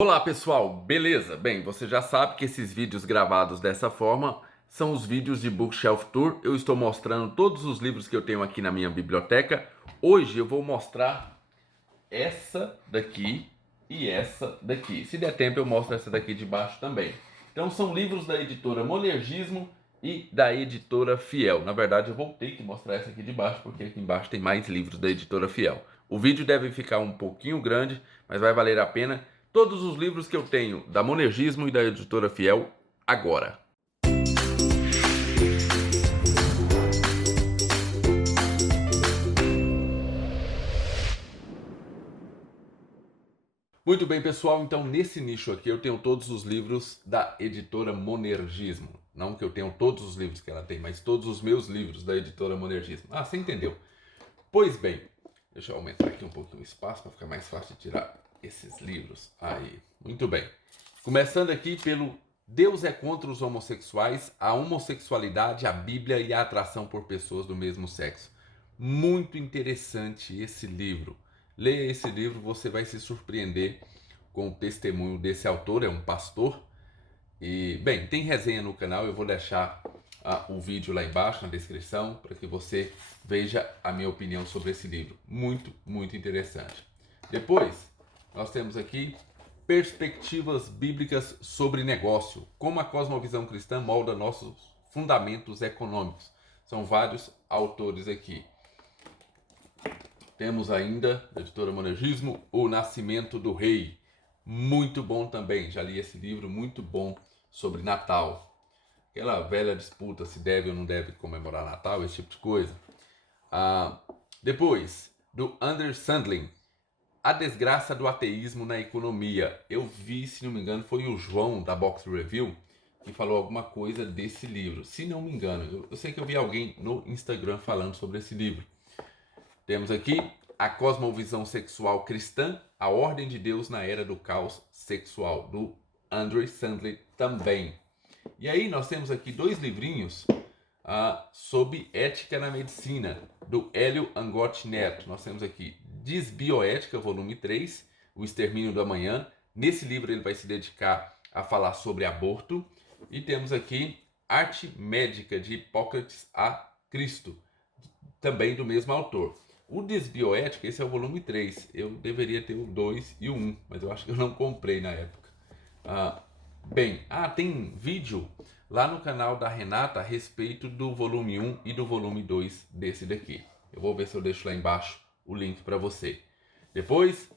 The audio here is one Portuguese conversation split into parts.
Olá pessoal, beleza? Bem, você já sabe que esses vídeos gravados dessa forma são os vídeos de Bookshelf Tour. Eu estou mostrando todos os livros que eu tenho aqui na minha biblioteca. Hoje eu vou mostrar essa daqui e essa daqui. Se der tempo eu mostro essa daqui de baixo também. Então são livros da editora Monergismo e da editora Fiel. Na verdade eu vou ter que mostrar essa aqui de baixo porque aqui embaixo tem mais livros da editora Fiel. O vídeo deve ficar um pouquinho grande, mas vai valer a pena. Todos os livros que eu tenho da Monergismo e da editora Fiel agora. Muito bem, pessoal, então nesse nicho aqui eu tenho todos os livros da editora Monergismo. Não que eu tenha todos os livros que ela tem, mas todos os meus livros da editora Monergismo. Ah, você entendeu? Pois bem, deixa eu aumentar aqui um pouquinho o espaço para ficar mais fácil de tirar esses livros. Aí, muito bem. Começando aqui pelo Deus é contra os homossexuais, a homossexualidade, a Bíblia e a atração por pessoas do mesmo sexo. Muito interessante esse livro. Leia esse livro, você vai se surpreender com o testemunho desse autor, é um pastor. E, bem, tem resenha no canal, eu vou deixar o vídeo lá embaixo na descrição para que você veja a minha opinião sobre esse livro. Muito, muito interessante. Depois, nós temos aqui Perspectivas Bíblicas sobre Negócio, como a cosmovisão cristã molda nossos fundamentos econômicos. São vários autores aqui. Temos ainda, da editora Monergismo, O Nascimento do Rei. Muito bom também, já li esse livro, muito bom, sobre Natal. Aquela velha disputa se deve ou não deve comemorar Natal, esse tipo de coisa. Depois, do Anders Sandlin, A Desgraça do Ateísmo na Economia. Eu vi, se não me engano, foi o João da Box Review que falou alguma coisa desse livro. Se não me engano, eu sei que eu vi alguém no Instagram falando sobre esse livro. Temos aqui A Cosmovisão Sexual Cristã, A Ordem de Deus na Era do Caos Sexual, do Andrew Sandlin também. E aí nós temos aqui dois livrinhos sobre ética na medicina, do Hélio Angotti Neto. Nós temos aqui Desbioética, volume 3, O Extermínio do Amanhã. Nesse livro ele vai se dedicar a falar sobre aborto. E temos aqui Arte Médica, de Hipócrates a Cristo, também do mesmo autor. O Desbioética, esse é o volume 3. Eu deveria ter o 2 e o 1, mas eu acho que eu não comprei na época. Tem vídeo lá no canal da Renata a respeito do volume 1 e do volume 2 desse daqui. Eu vou ver se eu deixo lá embaixo o link para você. Depois,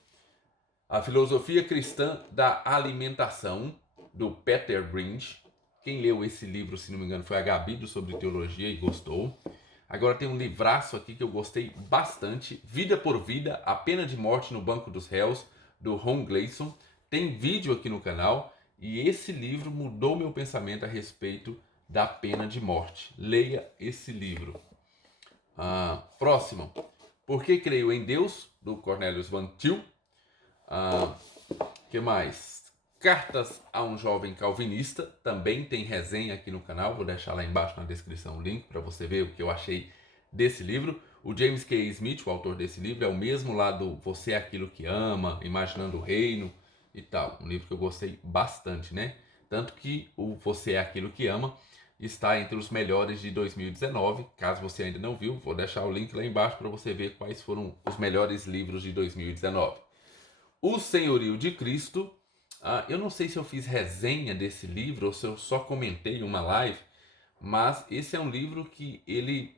A Filosofia Cristã da Alimentação, do Peter Brinch. Quem leu esse livro, se não me engano, foi a Gabi, do Sobre Teologia, e gostou. Agora tem um livraço aqui que eu gostei bastante, Vida por Vida, A Pena de Morte no Banco dos Réus, do Ron Gleason. Tem vídeo aqui no canal e esse livro mudou meu pensamento a respeito da pena de morte. Leia esse livro. Próximo, Por que Creio em Deus, do Cornelius Van Til. Que mais? Cartas a um Jovem Calvinista, também tem resenha aqui no canal, vou deixar lá embaixo na descrição o link para você ver o que eu achei desse livro. O James K. Smith, o autor desse livro, é o mesmo lá do Você é Aquilo que Ama, Imaginando o Reino e tal. Um livro que eu gostei bastante, né? Tanto que o Você é Aquilo que Ama está entre os melhores de 2019. Caso você ainda não viu, vou deixar o link lá embaixo para você ver quais foram os melhores livros de 2019. O Senhorio de Cristo. Eu não sei se eu fiz resenha desse livro ou se eu só comentei em uma live, mas esse é um livro que ele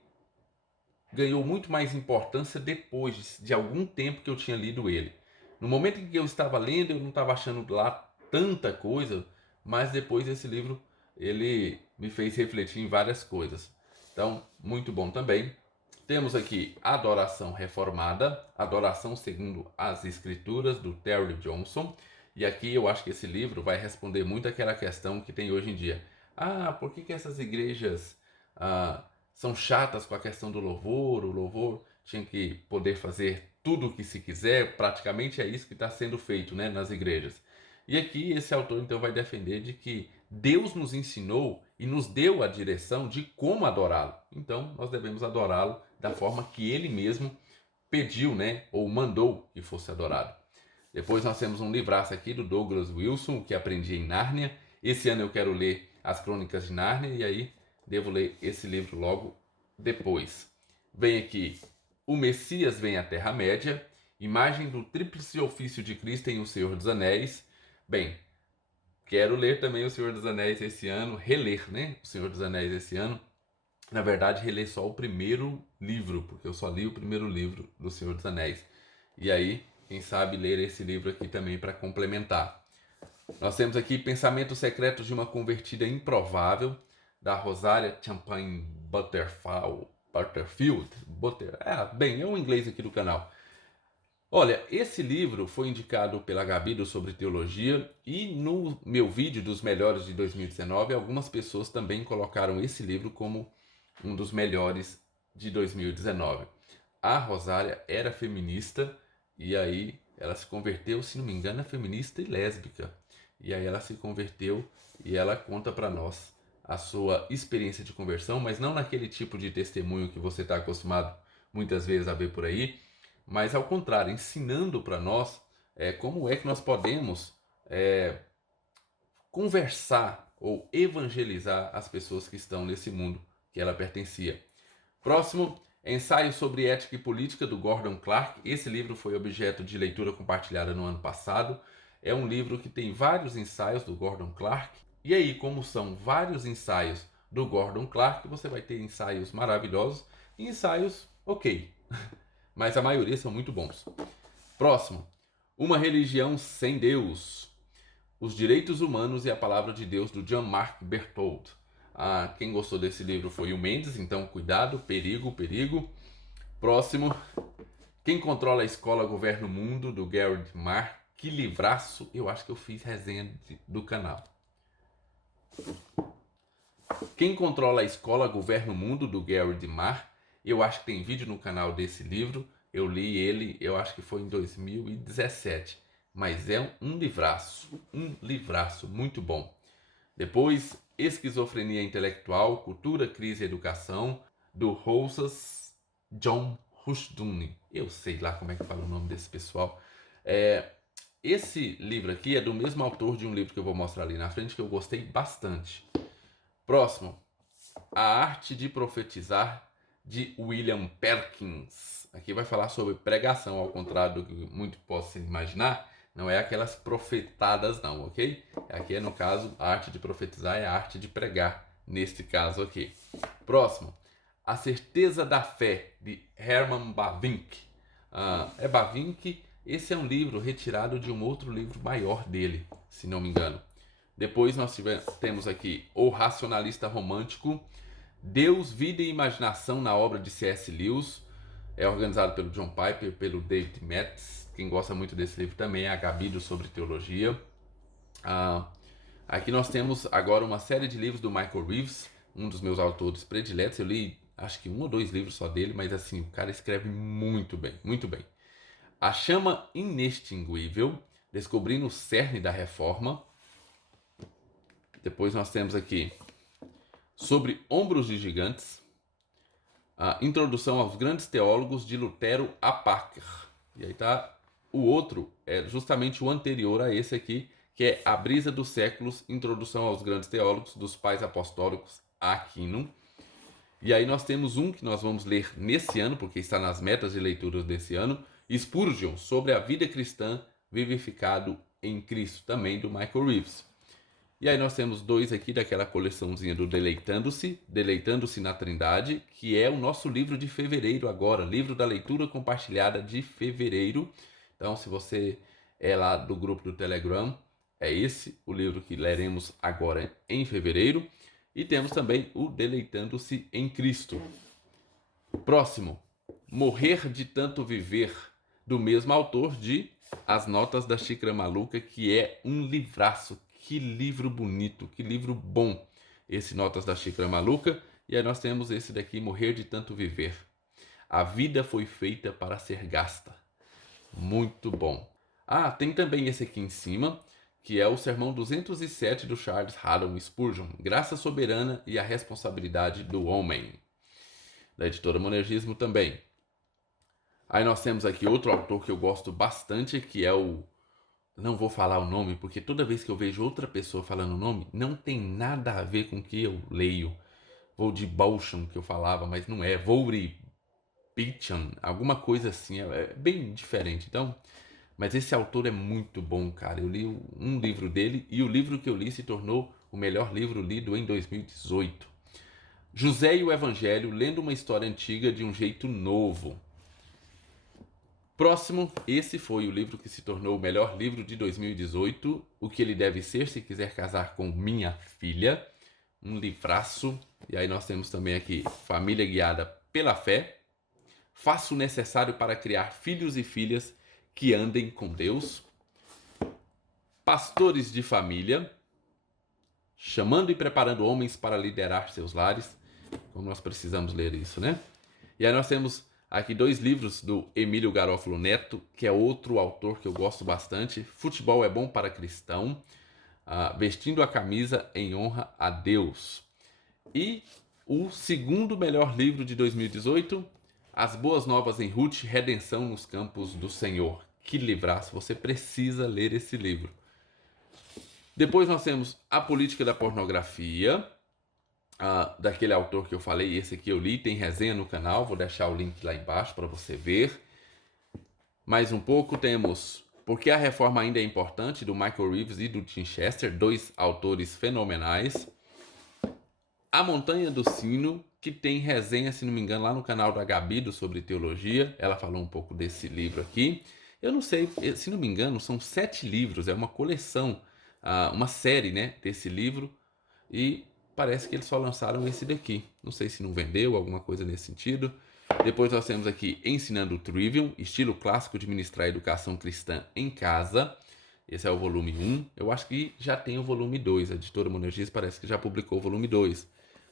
ganhou muito mais importância depois de algum tempo que eu tinha lido ele. No momento em que eu estava lendo, eu não estava achando lá tanta coisa, mas depois esse livro ele me fez refletir em várias coisas. Então, muito bom também. Temos aqui Adoração Reformada, Adoração segundo as Escrituras, do Terry Johnson. E aqui eu acho que esse livro vai responder muito aquela questão que tem hoje em dia. Por que essas igrejas são chatas com a questão do louvor? O louvor tinha que poder fazer tudo o que se quiser, praticamente é isso que está sendo feito, né, nas igrejas. E aqui esse autor então vai defender de que Deus nos ensinou e nos deu a direção de como adorá-lo. Então nós devemos adorá-lo da forma que ele mesmo pediu, né, ou mandou que fosse adorado. Depois nós temos um livraço aqui do Douglas Wilson, O que Aprendi em Nárnia. Esse ano eu quero ler As Crônicas de Nárnia e aí devo ler esse livro logo depois. Vem aqui O Messias Vem à Terra-média, imagem do tríplice ofício de Cristo em O Senhor dos Anéis. Bem, quero ler também O Senhor dos Anéis esse ano, reler, né? O Senhor dos Anéis esse ano. Na verdade, reler só o primeiro livro, porque eu só li o primeiro livro do Senhor dos Anéis. E aí, quem sabe ler esse livro aqui também para complementar. Nós temos aqui Pensamentos Secretos de uma Convertida Improvável, da Rosária Champagne Butterfield. Bem, é um inglês aqui do canal. Olha, esse livro foi indicado pela Gabi do Sobre Teologia e no meu vídeo dos melhores de 2019, algumas pessoas também colocaram esse livro como um dos melhores de 2019. A Rosária era feminista e aí ela se converteu, se não me engano, é feminista e lésbica. E aí ela se converteu e ela conta para nós a sua experiência de conversão, mas não naquele tipo de testemunho que você está acostumado muitas vezes a ver por aí, mas ao contrário, ensinando para nós como é que nós podemos conversar ou evangelizar as pessoas que estão nesse mundo que ela pertencia. Próximo, Ensaio sobre Ética e Política, do Gordon Clark. Esse livro foi objeto de leitura compartilhada no ano passado. É um livro que tem vários ensaios do Gordon Clark. E aí, como são vários ensaios do Gordon Clark, você vai ter ensaios maravilhosos e ensaios ok. Mas a maioria são muito bons. Próximo, Uma Religião Sem Deus. Os Direitos Humanos e a Palavra de Deus, do Jean-Marc Berthold. Quem gostou desse livro foi o Mendes, então cuidado, perigo, perigo. Próximo, Quem Controla a Escola Governa o Mundo, do Gerald Marr. Que livraço, eu acho que eu fiz resenha do canal. Quem Controla a Escola Governa o Mundo, do Gerald Marr. Eu acho que tem vídeo no canal desse livro, eu li ele, eu acho que foi em 2017. Mas é um livraço, muito bom. Depois, Esquizofrenia Intelectual, Cultura, Crise e Educação, do Rousas John Rushdoony. Eu sei lá como é que fala o nome desse pessoal. Esse livro aqui é do mesmo autor de um livro que eu vou mostrar ali na frente, que eu gostei bastante. Próximo, A Arte de Profetizar, de William Perkins. Aqui vai falar sobre pregação, ao contrário do que muito possa imaginar. Não é aquelas profetadas não, ok? Aqui é, no caso, a arte de profetizar é a arte de pregar, neste caso aqui. Próximo, A Certeza da Fé, de Herman Bavinck. Bavinck, esse é um livro retirado de um outro livro maior dele, se não me engano. Depois nós temos aqui O Racionalista Romântico, Deus, Vida e Imaginação na obra de C.S. Lewis. É organizado pelo John Piper, pelo David Metz. Quem gosta muito desse livro também é a Gabi do Sobre Teologia. Aqui nós temos agora uma série de livros do Michael Reeves, um dos meus autores prediletos. Eu li acho que 1 ou 2 livros só dele, mas assim, o cara escreve muito bem, muito bem. A Chama Inextinguível, Descobrindo o Cerne da Reforma. Depois nós temos aqui Sobre Ombros de Gigantes, a Introdução aos Grandes Teólogos, de Lutero a Parker. E aí tá o outro, é justamente o anterior a esse aqui, que é A Brisa dos Séculos, Introdução aos Grandes Teólogos, dos Pais Apostólicos a Aquino. E aí nós temos um que nós vamos ler nesse ano, porque está nas metas de leituras desse ano, Spurgeon, sobre a vida cristã, vivificado em Cristo, também do Michael Reeves. E aí nós temos 2 aqui daquela coleçãozinha do Deleitando-se na Trindade, que é o nosso livro de fevereiro agora, livro da leitura compartilhada de fevereiro. Então, se você é lá do grupo do Telegram, é esse o livro que leremos agora em fevereiro. E temos também o Deleitando-se em Cristo. Próximo, Morrer de Tanto Viver, do mesmo autor de As Notas da Xícara Maluca, que é um livraço. Que livro bonito, que livro bom, esse Notas da Xícara Maluca. E aí nós temos esse daqui, Morrer de Tanto Viver. A vida foi feita para ser gasta. Muito bom. Tem também esse aqui em cima, que é o Sermão 207 do Charles Haddon Spurgeon, Graça Soberana e a Responsabilidade do Homem, da editora Monergismo também. Aí nós temos aqui outro autor que eu gosto bastante, que é o não vou falar o nome, porque toda vez que eu vejo outra pessoa falando o nome, não tem nada a ver com o que eu leio. Voldemort, que eu falava, mas não é. Volripicham, alguma coisa assim, é bem diferente. Então, mas esse autor é muito bom, cara. Eu li um livro dele e o livro que eu li se tornou o melhor livro lido em 2018. José e o Evangelho, lendo uma história antiga de um jeito novo. Próximo, esse foi o livro que se tornou o melhor livro de 2018, O que ele deve ser se quiser casar com minha filha. Um livraço. E aí nós temos também aqui Família Guiada pela Fé. Faça o necessário para criar filhos e filhas que andem com Deus. Pastores de Família. Chamando e preparando homens para liderar seus lares. Como nós precisamos ler isso, né? E aí nós temos aqui 2 livros do Emílio Garofalo Neto, que é outro autor que eu gosto bastante. Futebol é bom para cristão. Vestindo a camisa em honra a Deus. E o segundo melhor livro de 2018, As Boas Novas em Ruth, Redenção nos Campos do Senhor. Que livraço, você precisa ler esse livro. Depois nós temos A Política da Pornografia, daquele autor que eu falei, esse aqui eu li, tem resenha no canal, vou deixar o link lá embaixo para você ver. Mais um pouco temos Por que a Reforma Ainda é Importante, do Michael Reeves e do Tim Chester, 2 autores fenomenais. A Montanha do Sino, que tem resenha, se não me engano, lá no canal da Gabi, sobre teologia. Ela falou um pouco desse livro aqui. Eu não sei, se não me engano, são 7 livros, é uma coleção, uma série, né, desse livro. E parece que eles só lançaram esse daqui. Não sei se não vendeu, alguma coisa nesse sentido. Depois nós temos aqui Ensinando o Trivium, estilo clássico de ministrar educação cristã em casa. Esse é o volume 1. Eu acho que já tem o volume 2. A editora Monergis parece que já publicou o volume 2.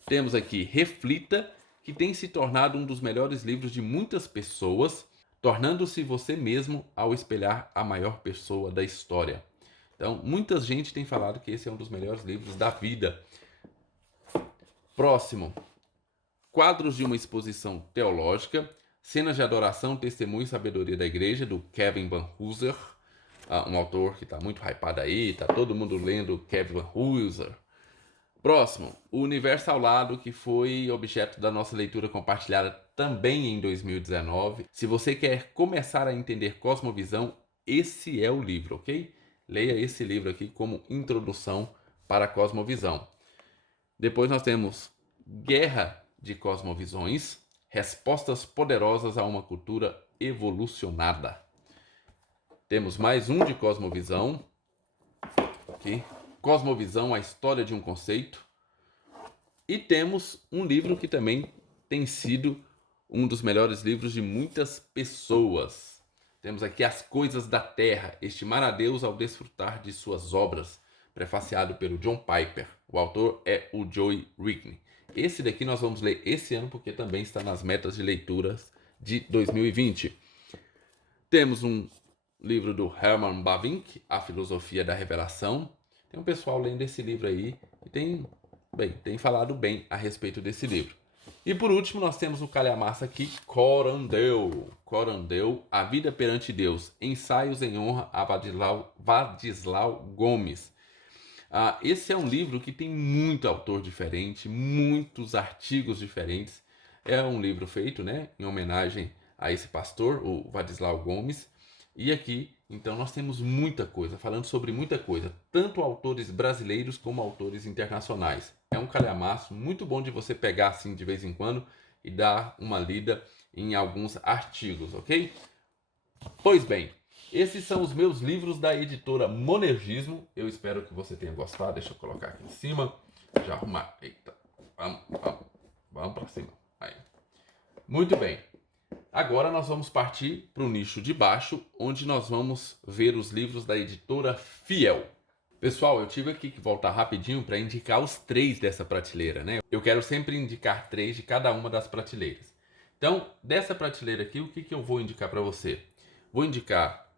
Temos aqui Reflita, que tem se tornado um dos melhores livros de muitas pessoas, tornando-se você mesmo ao espelhar a maior pessoa da história. Então, muita gente tem falado que esse é um dos melhores livros da vida. Próximo, Quadros de uma Exposição Teológica, Cenas de Adoração, Testemunho e Sabedoria da Igreja, do Kevin Van Hooser, um autor que está muito hypado aí, está todo mundo lendo Kevin Van Hooser. Próximo, O Universo ao Lado, que foi objeto da nossa leitura compartilhada também em 2019. Se você quer começar a entender cosmovisão, esse é o livro, ok? Leia esse livro aqui como introdução para a cosmovisão. Depois nós temos Guerra de Cosmovisões, Respostas Poderosas a uma Cultura Evolucionada. Temos mais um de cosmovisão, aqui. Cosmovisão, a História de um Conceito. E temos um livro que também tem sido um dos melhores livros de muitas pessoas. Temos aqui As Coisas da Terra, Estimar a Deus ao Desfrutar de Suas Obras, prefaciado pelo John Piper. O autor é o Joey Rigney. Esse daqui nós vamos ler esse ano, porque também está nas metas de leituras de 2020. Temos um livro do Herman Bavinck, A Filosofia da Revelação. Tem um pessoal lendo esse livro aí e tem falado bem a respeito desse livro. E por último, nós temos o calhamaço aqui, Corandeu, A Vida Perante Deus, Ensaios em Honra a Vadislau Gomes. Esse é um livro que tem muito autor diferente, muitos artigos diferentes. É um livro feito, né, em homenagem a esse pastor, o Vadislau Gomes. E aqui, então, nós temos muita coisa, falando sobre muita coisa, tanto autores brasileiros como autores internacionais. É um calhamaço muito bom de você pegar assim de vez em quando e dar uma lida em alguns artigos, ok? Pois bem, esses são os meus livros da editora Monergismo. Eu espero que você tenha gostado. Deixa eu colocar aqui em cima. Já arrumar. Eita, vamos para cima. Aí. Muito bem. Agora nós vamos partir para o nicho de baixo, onde nós vamos ver os livros da editora Fiel. Pessoal, eu tive aqui que voltar rapidinho para indicar os 3 dessa prateleira, né? Eu quero sempre indicar 3 de cada uma das prateleiras. Então, dessa prateleira aqui, o que eu vou indicar para você? Vou indicar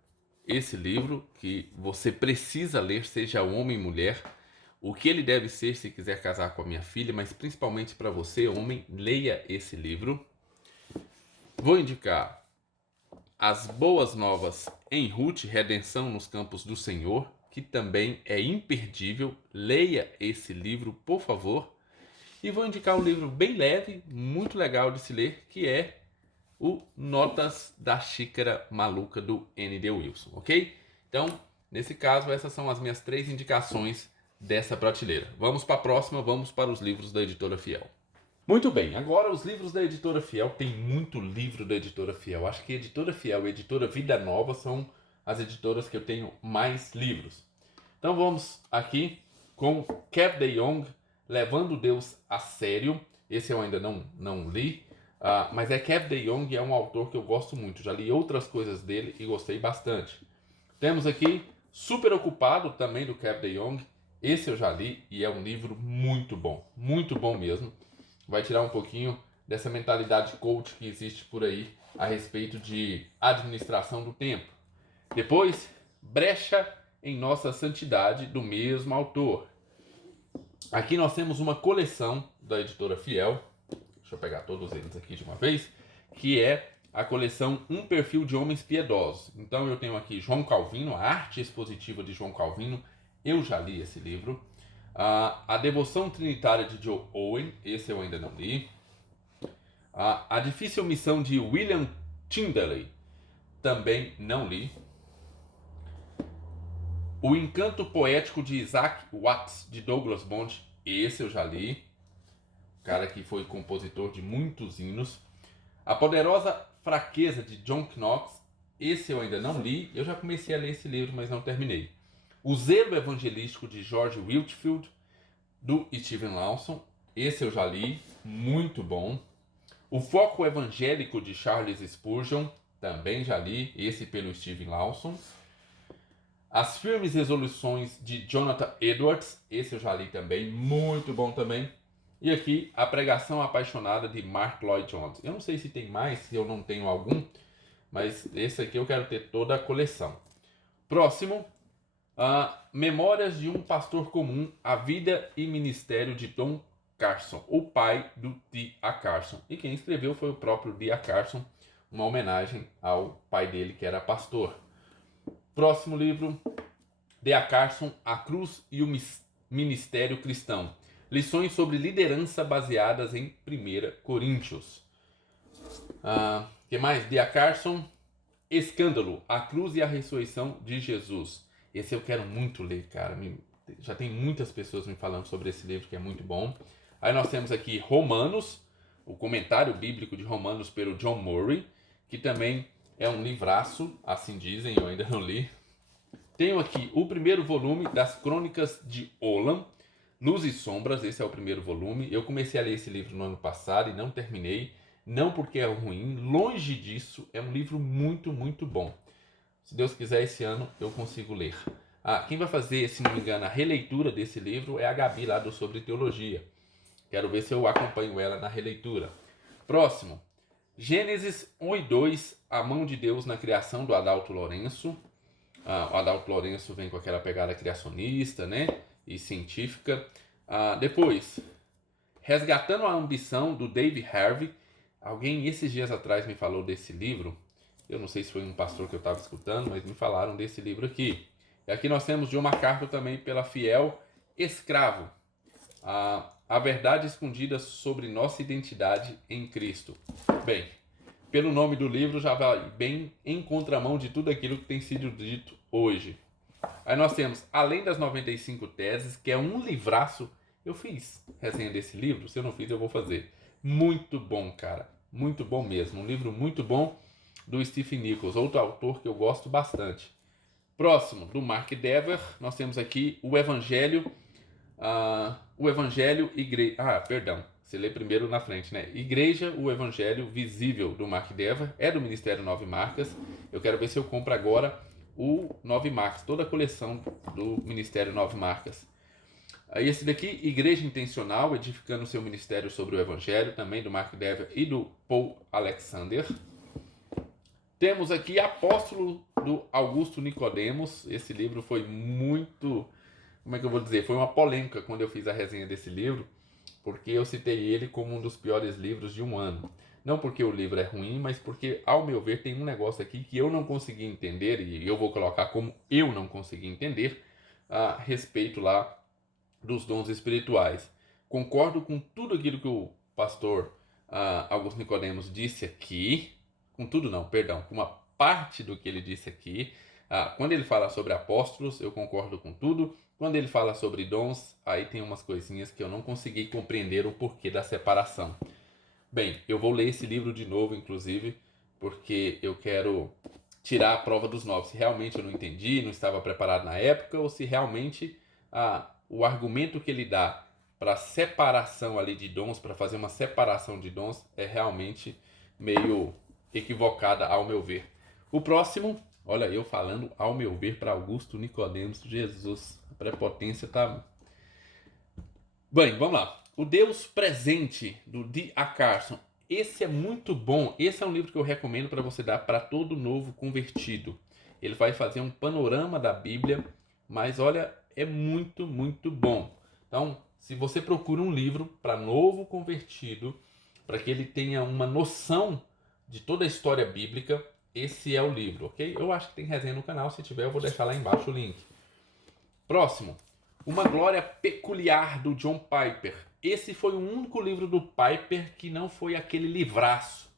esse livro que você precisa ler, seja homem ou mulher, O que ele deve ser se quiser casar com a minha filha, mas principalmente para você, homem, leia esse livro. Vou indicar As Boas Novas em Ruth, Redenção nos Campos do Senhor, que também é imperdível. Leia esse livro, por favor. E vou indicar um livro bem leve, muito legal de se ler, que é o Notas da Xícara Maluca, do N.D. Wilson, ok? Então, nesse caso, essas são as minhas 3 indicações dessa prateleira. Vamos para a próxima, vamos para os livros da Editora Fiel. Muito bem, agora os livros da Editora Fiel, tem muito livro da Editora Fiel. Acho que a Editora Fiel e a Editora Vida Nova são as editoras que eu tenho mais livros. Então vamos aqui com Cap de Jong, Levando Deus a Sério. Esse eu ainda não li, mas Cap de Jong é um autor que eu gosto muito. Já li outras coisas dele e gostei bastante. Temos aqui Super Ocupado, também do Cap de Jong. Esse eu já li e é um livro muito bom mesmo. Vai tirar um pouquinho dessa mentalidade coach que existe por aí a respeito de administração do tempo. Depois, Brecha em Nossa Santidade, do mesmo autor. Aqui nós temos uma coleção da Editora Fiel, deixa eu pegar todos eles aqui de uma vez, que é a coleção Um Perfil de Homens Piedosos. Então eu tenho aqui João Calvino, a arte expositiva de João Calvino, eu já li esse livro. A Devoção Trinitária de Joe Owen, esse eu ainda não li. A Difícil Missão de William Tyndale, também não li. O Encanto Poético de Isaac Watts, de Douglas Bond, esse eu já li. O cara que foi compositor de muitos hinos. A Poderosa Fraqueza de John Knox, esse eu ainda não li. Eu já comecei a ler esse livro, mas não terminei. O Zelo Evangelístico de George Whitefield, do Steven Lawson, esse eu já li, muito bom. O Foco Evangélico de Charles Spurgeon, também já li, esse pelo Steven Lawson. As Firmes Resoluções de Jonathan Edwards, esse eu já li também, muito bom também. E aqui, A Pregação Apaixonada de Mark Lloyd Jones. Eu não sei se tem mais, se eu não tenho algum, mas esse aqui eu quero ter toda a coleção. Próximo, Memórias de um Pastor Comum, A Vida e Ministério de Don Carson, o pai do D.A. Carson. E quem escreveu foi o próprio D.A. Carson, uma homenagem ao pai dele, que era pastor. Próximo livro, D.A. Carson, A Cruz e o Ministério Cristão. Lições sobre liderança baseadas em 1 Coríntios. Que mais? D.A. Carson, Escândalo, A Cruz e a Ressurreição de Jesus. Esse eu quero muito ler, cara. Já tem muitas pessoas me falando sobre esse livro, que é muito bom. Aí nós temos aqui Romanos, o comentário bíblico de Romanos pelo John Murray, que também é um livraço, assim dizem, eu ainda não li. Tenho aqui o primeiro volume das Crônicas de Olam, Luz e Sombras, esse é o primeiro volume. Eu comecei a ler esse livro no ano passado e não terminei, não porque é ruim, longe disso, é um livro muito bom. Se Deus quiser, esse ano eu consigo ler. Quem vai fazer, se não me engano, a releitura desse livro é a Gabi, lá do Sobre Teologia. Quero ver se eu acompanho ela na releitura. Próximo, Gênesis 1 e 2, A Mão de Deus na Criação, do Adalto Lourenço. O Adalto Lourenço vem com aquela pegada criacionista, né? E científica. Depois, Resgatando a Ambição, do Dave Harvey. Alguém esses dias atrás me falou desse livro. Eu não sei se foi um pastor que eu estava escutando, mas me falaram desse livro aqui. E aqui nós temos John MacArthur também pela Fiel, Escravo. A Verdade Escondida sobre Nossa Identidade em Cristo. Bem, pelo nome do livro já vai bem em contramão de tudo aquilo que tem sido dito hoje. Aí nós temos Além das 95 Teses, que é um livraço. Eu fiz resenha desse livro, se eu não fiz eu vou fazer. Muito bom, cara. Muito bom mesmo. Um livro muito bom do Stephen Nichols, outro autor que eu gosto bastante. Próximo, do Mark Dever, nós temos aqui o Evangelho. Você lê primeiro na frente, né? Igreja, o Evangelho Visível, do Mark Dever, é do Ministério 9 Marcas. Eu quero ver se eu compro agora o 9 Marcas, toda a coleção do Ministério 9 Marcas. Esse daqui, Igreja Intencional, edificando seu ministério sobre o Evangelho, também do Mark Dever e do Paul Alexander. Temos aqui Apóstolo, do Augusto Nicodemos. Esse livro foi muito, como é que eu vou dizer, foi uma polêmica quando eu fiz a resenha desse livro, porque eu citei ele como um dos piores livros de um ano. Não porque o livro é ruim, mas porque, ao meu ver, tem um negócio aqui que eu não consegui entender, e eu vou colocar como eu não consegui entender, a respeito lá dos dons espirituais. Concordo com tudo aquilo que o pastor Augusto Nicodemos disse aqui, com tudo não, perdão, com uma parte do que ele disse aqui. Quando ele fala sobre apóstolos, eu concordo com tudo. Quando ele fala sobre dons, aí tem umas coisinhas que eu não consegui compreender o porquê da separação. Bem, eu vou ler esse livro de novo, inclusive, porque eu quero tirar a prova dos 9. Se realmente eu não entendi, não estava preparado na época, ou se realmente o argumento que ele dá para separação ali de dons, para fazer uma separação de dons, é realmente meio equivocada, ao meu ver. O próximo, olha eu falando ao meu ver para Augusto Nicodemos, Jesus, a prepotência tá... Bem, vamos lá. O Deus Presente, do D.A. Carson. Esse é muito bom. Esse é um livro que eu recomendo para você dar para todo novo convertido. Ele vai fazer um panorama da Bíblia, mas olha, é muito, muito bom. Então, se você procura um livro para novo convertido, para que ele tenha uma noção de toda a história bíblica, esse é o livro, ok? Eu acho que tem resenha no canal. Se tiver, eu vou deixar lá embaixo o link. Próximo. Uma Glória Peculiar, do John Piper. Esse foi o único livro do Piper que não foi aquele livraço.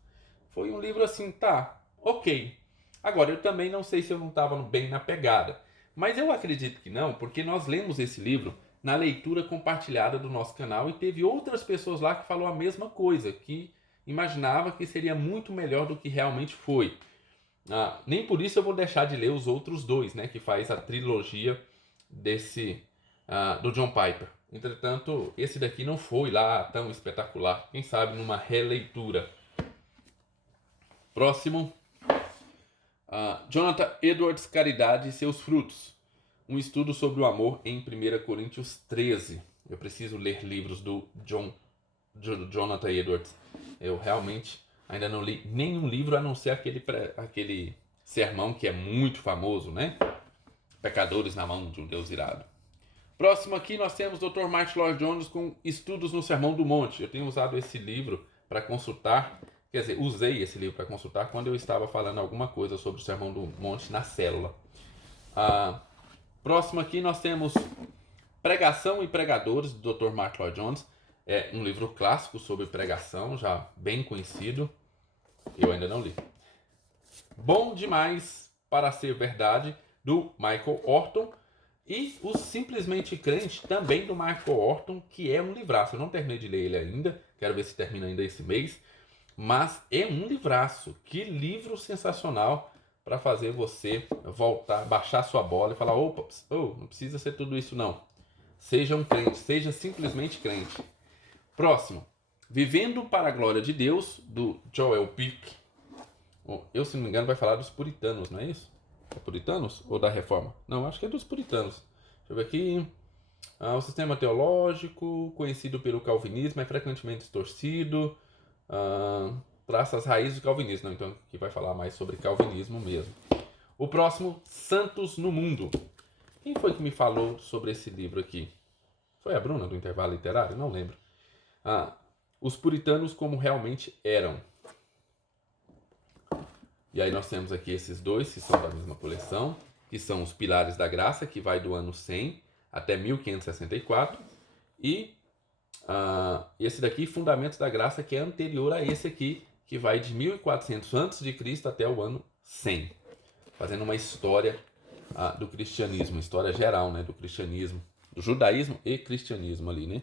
Foi um livro assim, tá, ok. Agora, eu também não sei se eu não estava bem na pegada. Mas eu acredito que não, porque nós lemos esse livro na leitura compartilhada do nosso canal e teve outras pessoas lá que falou a mesma coisa, que imaginava que seria muito melhor do que realmente foi. Nem por isso eu vou deixar de ler os outros dois, né, que faz a trilogia do John Piper. Entretanto, esse daqui não foi lá tão espetacular. Quem sabe numa releitura. Próximo. Jonathan Edwards, Caridade e seus frutos. Um estudo sobre o amor em 1 Coríntios 13. Eu preciso ler livros do Jonathan Edwards. Eu realmente ainda não li nenhum livro a não ser aquele sermão que é muito famoso, né? Pecadores na mão de um Deus irado. Próximo aqui nós temos o Dr. Martyn Lloyd-Jones com Estudos no Sermão do Monte. Eu tenho usado esse livro para consultar, quer dizer, usei esse livro para consultar quando eu estava falando alguma coisa sobre o Sermão do Monte na célula. Próximo aqui nós temos Pregação e Pregadores, do Dr. Martyn Lloyd-Jones. É um livro clássico sobre pregação, já bem conhecido. Eu ainda não li. Bom Demais para Ser Verdade, do Michael Horton. E o Simplesmente Crente, também do Michael Horton, que é um livraço. Eu não terminei de ler ele ainda, quero ver se termina ainda esse mês. Mas é um livraço. Que livro sensacional para fazer você voltar, baixar sua bola e falar: opa, não precisa ser tudo isso não. Seja um crente, seja simplesmente crente. Próximo. Vivendo para a Glória de Deus, do Joel Pick. Eu, se não me engano, vai falar dos puritanos, não é isso? É puritanos ou da reforma? Não, acho que é dos puritanos. Deixa eu ver aqui. O sistema teológico, conhecido pelo calvinismo, é frequentemente distorcido. Traça as raízes do calvinismo. Não, então, aqui vai falar mais sobre calvinismo mesmo. O próximo, Santos no Mundo. Quem foi que me falou sobre esse livro aqui? Foi a Bruna, do Intervalo Literário? Não lembro. Os puritanos como realmente eram. E aí nós temos aqui esses dois, que são da mesma coleção, que são os Pilares da Graça, que vai do ano 100 até 1564. E esse daqui, Fundamentos da Graça, que é anterior a esse aqui, que vai de 1400 a.C. até o ano 100. Fazendo uma história do cristianismo, história geral, né, do cristianismo, do judaísmo e cristianismo ali, né?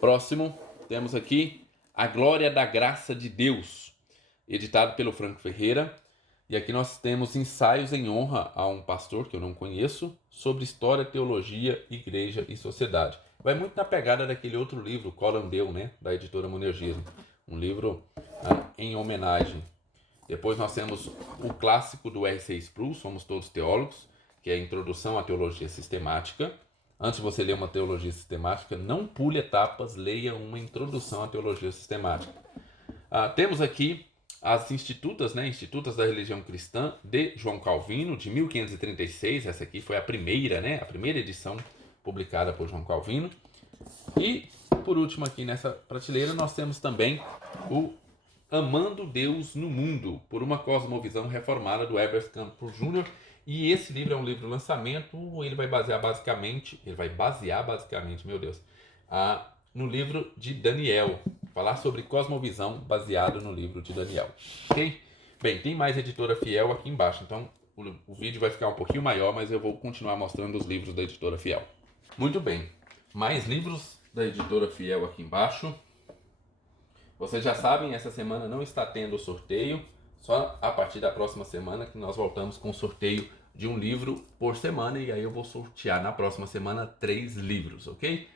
Próximo, temos aqui A Glória da Graça de Deus, editado pelo Franco Ferreira. E aqui nós temos ensaios em honra a um pastor que eu não conheço, sobre história, teologia, igreja e sociedade. Vai muito na pegada daquele outro livro, Corandeu, né, da editora Monergismo. Um livro em homenagem. Depois nós temos o clássico do R.C. Sproul, Somos Todos Teólogos, que é a Introdução à Teologia Sistemática. Antes de você ler uma teologia sistemática, não pule etapas, leia uma introdução à teologia sistemática. Temos aqui as Institutas, né, Institutas da Religião Cristã, de João Calvino, de 1536. Essa aqui foi a primeira, né, a primeira edição publicada por João Calvino. E Por último aqui nessa prateleira nós temos também o Amando Deus no Mundo, por uma cosmovisão reformada, do Herbert Campos Jr. E esse livro é um livro de lançamento, ele vai basear basicamente, meu Deus, no livro de Daniel. Falar sobre cosmovisão baseado no livro de Daniel. Ok? Bem, tem mais editora Fiel aqui embaixo, então o vídeo vai ficar um pouquinho maior, mas eu vou continuar mostrando os livros da editora Fiel. Muito bem, mais livros da editora Fiel aqui embaixo. Vocês já sabem, essa semana não está tendo sorteio, só a partir da próxima semana que nós voltamos com o sorteio de um livro por semana, e aí eu vou sortear na próxima semana 3 livros, ok?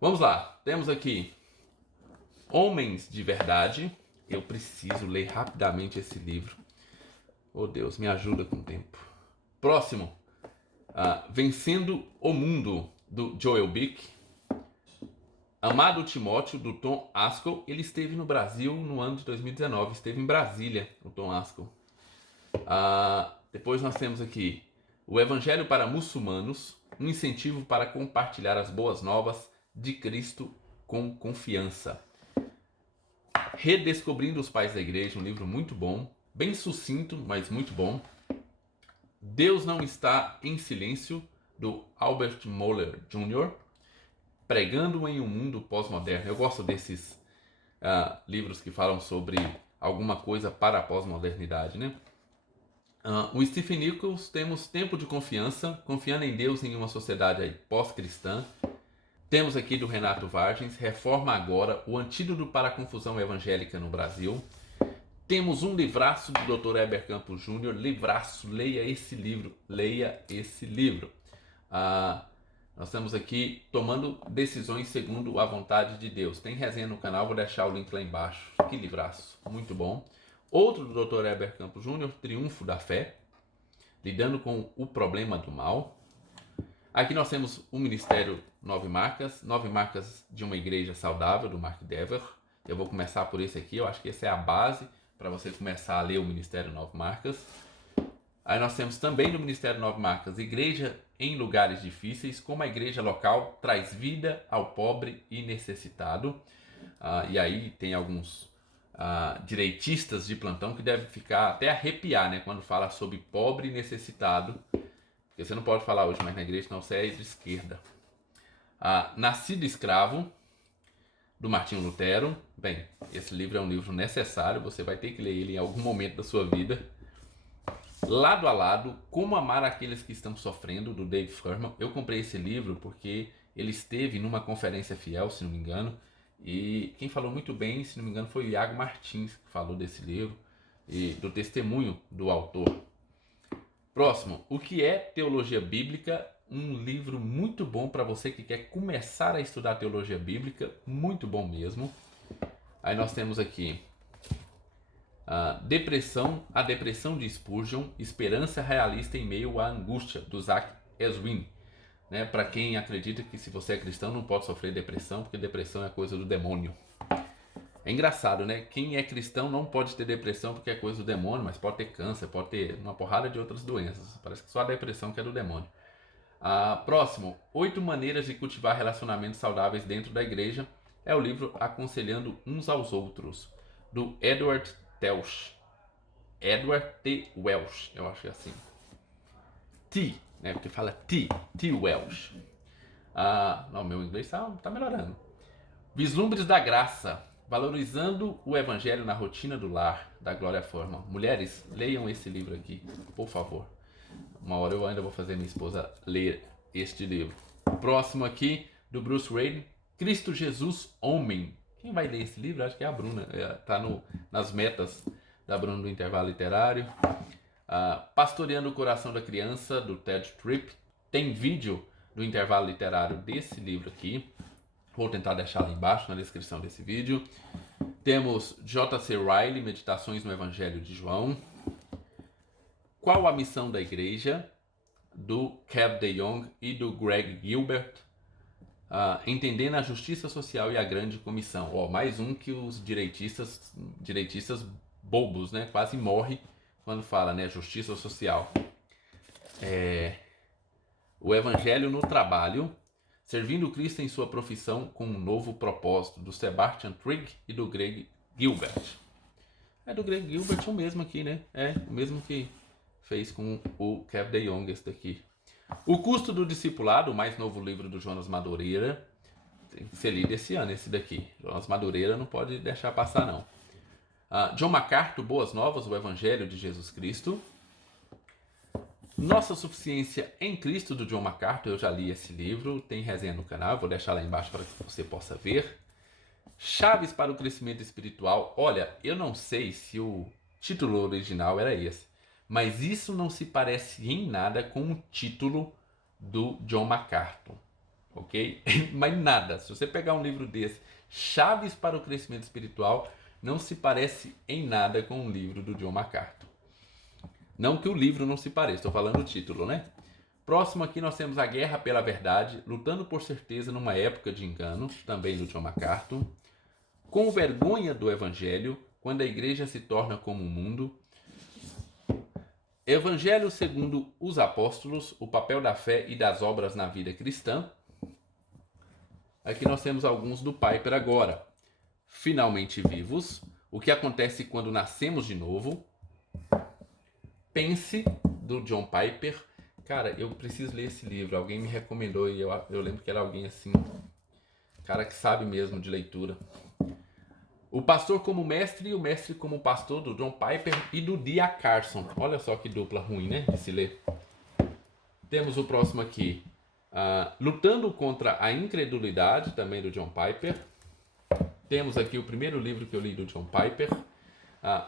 Vamos lá, temos aqui Homens de Verdade. Eu preciso ler rapidamente esse livro. Oh Deus, me ajuda com o tempo. Próximo, Vencendo o Mundo, do Joel Bick. Amado Timóteo, do Tom Askell. Ele esteve no Brasil no ano de 2019, esteve em Brasília, o Tom Askell. Depois nós temos aqui O Evangelho para Muçulmanos, um incentivo para compartilhar as boas novas de Cristo com confiança. Redescobrindo os Pais da Igreja, um livro muito bom, bem sucinto, mas muito bom. Deus Não Está em Silêncio, do Albert Mohler Jr., Pregando em um Mundo Pós-Moderno. Eu gosto desses livros que falam sobre alguma coisa para a pós-modernidade, né? O Stephen Nichols, temos Tempo de Confiança, confiando em Deus em uma sociedade pós-cristã. Temos aqui do Renato Vargens, Reforma Agora, o antídoto para a confusão evangélica no Brasil. Temos um livraço do Dr. Herbert Campos Jr., livraço, leia esse livro, nós temos aqui Tomando Decisões Segundo a Vontade de Deus. Tem resenha no canal, vou deixar o link lá embaixo. Que livraço, muito bom. Outro do Dr. Herbert Campos Jr., Triunfo da Fé, lidando com o problema do mal. Aqui nós temos o Ministério 9 Marcas de uma Igreja Saudável, do Mark Dever. Eu vou começar por esse aqui, eu acho que essa é a base para você começar a ler o Ministério 9 Marcas. Aí nós temos também no Ministério 9 Marcas, Igreja em Lugares Difíceis, como a igreja local traz vida ao pobre e necessitado. E aí tem alguns direitistas de plantão que devem ficar até arrepiar, né, quando fala sobre pobre e necessitado. Porque você não pode falar hoje mais na igreja, senão você é de esquerda. Nascido Escravo, do Martinho Lutero. Bem, esse livro é um livro necessário, você vai ter que ler ele em algum momento da sua vida. Lado a Lado, Como Amar Aqueles que Estão Sofrendo, do Dave Furman. Eu comprei esse livro porque ele esteve numa conferência Fiel, se não me engano, e quem falou muito bem, se não me engano, foi o Iago Martins, que falou desse livro e do testemunho do autor. Próximo, O que é Teologia Bíblica? Um livro muito bom para você que quer começar a estudar teologia bíblica, muito bom mesmo. Aí nós temos aqui A Depressão de Spurgeon, Esperança Realista em Meio à Angústia, do Zach Eswin. Né? Para quem acredita que se você é cristão não pode sofrer depressão, porque depressão é coisa do demônio. É engraçado, né? Quem é cristão não pode ter depressão porque é coisa do demônio, mas pode ter câncer, pode ter uma porrada de outras doenças. Parece que só a depressão que é do demônio. Próximo, 8 Maneiras de Cultivar Relacionamentos Saudáveis Dentro da Igreja. É o livro Aconselhando Uns aos Outros, do Edward T. Welsh, eu acho que é assim. T, né? Porque fala T. Welsh. Não, meu inglês tá melhorando. Vislumbres da Graça, Valorizando o Evangelho na Rotina do Lar, da Gloria Forman. Mulheres, leiam esse livro aqui, por favor. Uma hora eu ainda vou fazer minha esposa ler este livro. Próximo aqui, do Bruce Wayne, Cristo Jesus Homem. Quem vai ler esse livro? Acho que é a Bruna. Está nas metas da Bruna do Intervalo Literário. Pastoreando o Coração da Criança, do Ted Tripp. Tem vídeo do Intervalo Literário desse livro aqui. Vou tentar deixar lá embaixo na descrição desse vídeo. Temos J.C. Riley, Meditações no Evangelho de João. Qual a Missão da Igreja? Do Kev de Jong e do Greg Gilbert. Entendendo a Justiça Social e a Grande Comissão. Mais um que os direitistas bobos, né? Quase morre quando fala, né? Justiça Social. O Evangelho no Trabalho, Servindo Cristo em sua profissão com um novo propósito, do Sebastian Trigg e do Greg Gilbert. É do Greg Gilbert o mesmo aqui, né? É o mesmo que fez com o Kev de Jong, esse daqui. O Custo do Discipulado, o mais novo livro do Jonas Madureira, tem que ser lido esse ano, esse daqui. Jonas Madureira não pode deixar passar, não. John MacArthur, Boas Novas, o Evangelho de Jesus Cristo. Nossa Suficiência em Cristo, do John MacArthur, eu já li esse livro, tem resenha no canal, vou deixar lá embaixo para que você possa ver. Chaves para o Crescimento Espiritual. Olha, eu não sei se o título original era esse, mas isso não se parece em nada com o título do John MacArthur, ok? Mas nada, se você pegar um livro desse, Chaves para o Crescimento Espiritual, não se parece em nada com o livro do John MacArthur. Não que o livro não se pareça, estou falando o título, né? Próximo aqui nós temos A Guerra pela Verdade, Lutando por Certeza numa Época de Engano, também do John MacArthur. Com Vergonha do Evangelho, Quando a Igreja se torna como o mundo. Evangelho segundo os Apóstolos, O Papel da Fé e das Obras na Vida Cristã. Aqui nós temos alguns do Piper agora. Finalmente Vivos, O que Acontece Quando Nascemos de Novo. Pense, do John Piper. Cara, eu preciso ler esse livro. Alguém me recomendou e eu lembro que era alguém assim, cara que sabe mesmo de leitura. O Pastor como Mestre e o Mestre como Pastor, do John Piper e do D.A. Carson. Olha só que dupla ruim, né, de se ler. Temos o próximo aqui. Lutando contra a Incredulidade, também do John Piper. Temos aqui o primeiro livro que eu li do John Piper.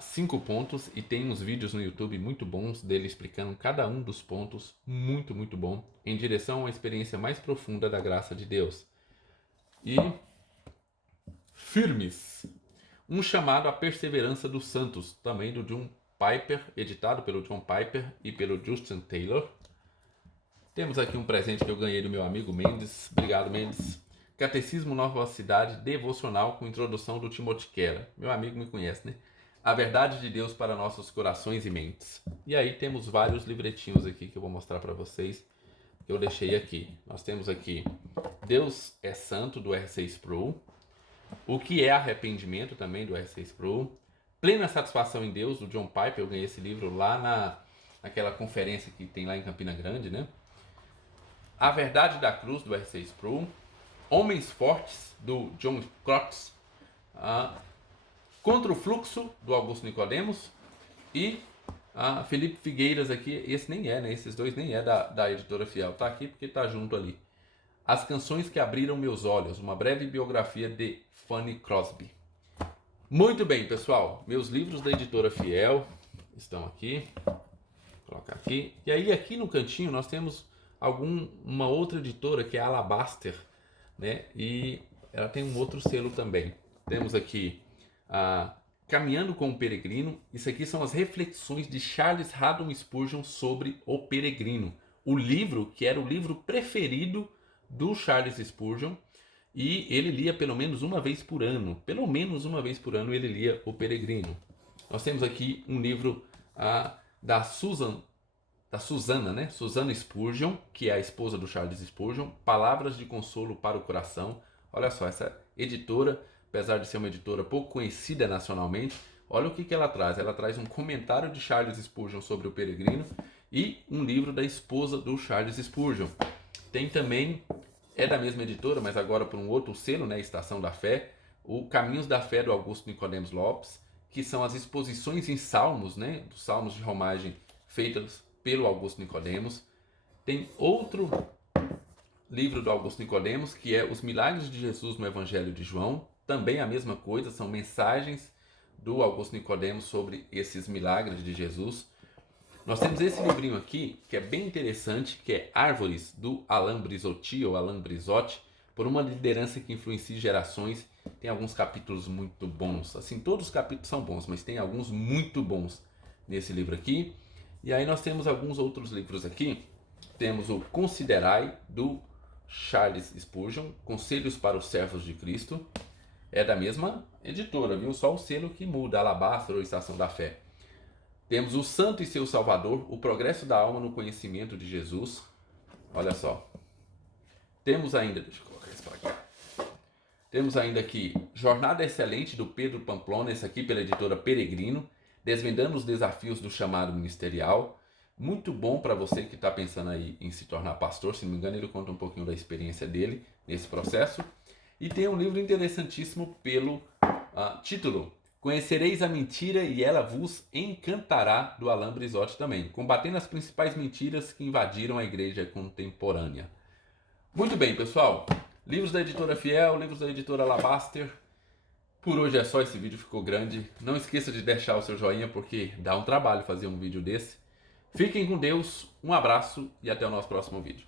5 pontos, e tem uns vídeos no YouTube muito bons dele explicando cada um dos pontos, muito bom, em direção a uma experiência mais profunda da graça de Deus. E Firmes, um chamado à perseverança dos santos, também do John Piper, editado pelo John Piper e pelo Justin Taylor. Temos aqui um presente que eu ganhei do meu amigo Mendes, obrigado Mendes. Catecismo Nova Cidade Devocional com introdução do Timothy Keller. Meu amigo me conhece, né? A Verdade de Deus para Nossos Corações e Mentes. E aí temos vários livretinhos aqui que eu vou mostrar para vocês, que eu deixei aqui. Nós temos aqui Deus é Santo, do R.C. Sproul. O que é Arrependimento, também do R.C. Sproul. Plena Satisfação em Deus, do John Piper. Eu ganhei esse livro lá naquela conferência que tem lá em Campina Grande, né? A Verdade da Cruz, do R.C. Sproul. Homens Fortes, do John Crotts. Contra o Fluxo, do Augusto Nicodemos. E Felipe Figueiras aqui, esse nem é, né? Esses dois nem é da Editora Fiel. Tá aqui porque tá junto ali. As Canções que Abriram Meus Olhos, uma breve biografia de Fanny Crosby. Muito bem, pessoal. Meus livros da Editora Fiel estão aqui. Vou colocar aqui. E aí aqui no cantinho nós temos uma outra editora que é a Alabaster, né? E ela tem um outro selo também. Temos aqui Caminhando com o Peregrino. Isso aqui são as reflexões de Charles Haddon Spurgeon sobre o Peregrino. O livro que era o livro preferido do Charles Spurgeon. E ele lia pelo menos uma vez por ano. Pelo menos uma vez por ano ele lia o Peregrino. Nós temos aqui um livro da Susana, né? Susana Spurgeon, que é a esposa do Charles Spurgeon. Palavras de Consolo para o Coração. Olha só, essa editora, apesar de ser uma editora pouco conhecida nacionalmente, olha o que ela traz. Ela traz um comentário de Charles Spurgeon sobre o Peregrino e um livro da esposa do Charles Spurgeon. Tem também, é da mesma editora, mas agora por um outro selo, né, Estação da Fé, o Caminhos da Fé, do Augusto Nicodemos Lopes, que são as exposições em salmos, né, dos salmos de romagem feitas pelo Augusto Nicodemos. Tem outro livro do Augusto Nicodemos, que é Os Milagres de Jesus no Evangelho de João. Também a mesma coisa, são mensagens do Augusto Nicodemos sobre esses milagres de Jesus. Nós temos esse livrinho aqui, que é bem interessante, que é Árvores, do Alain Brizotti, ou Alain Brizotti, por uma liderança que influencia gerações. Tem alguns capítulos muito bons. Assim, todos os capítulos são bons, mas tem alguns muito bons nesse livro aqui. E aí nós temos alguns outros livros aqui. Temos o Considerai, do Charles Spurgeon, Conselhos para os Servos de Cristo. É da mesma editora, viu? Só o selo que muda, Alabastro ou Estação da Fé. Temos O Santo e Seu Salvador, O Progresso da Alma no Conhecimento de Jesus. Olha só. Temos ainda, deixa eu colocar isso para cá. Temos ainda aqui Jornada Excelente, do Pedro Pamplona, esse aqui pela editora Peregrino, desvendando os desafios do chamado ministerial. Muito bom para você que está pensando aí em se tornar pastor. Se não me engano, ele conta um pouquinho da experiência dele nesse processo. E tem um livro interessantíssimo pelo título Conhecereis a Mentira e Ela Vos Encantará, do Alain Brizotti também, combatendo as principais mentiras que invadiram a igreja contemporânea. Muito bem, pessoal. Livros da editora Fiel, livros da editora Alabaster. Por hoje é só, esse vídeo ficou grande. Não esqueça de deixar o seu joinha, porque dá um trabalho fazer um vídeo desse. Fiquem com Deus, um abraço e até o nosso próximo vídeo.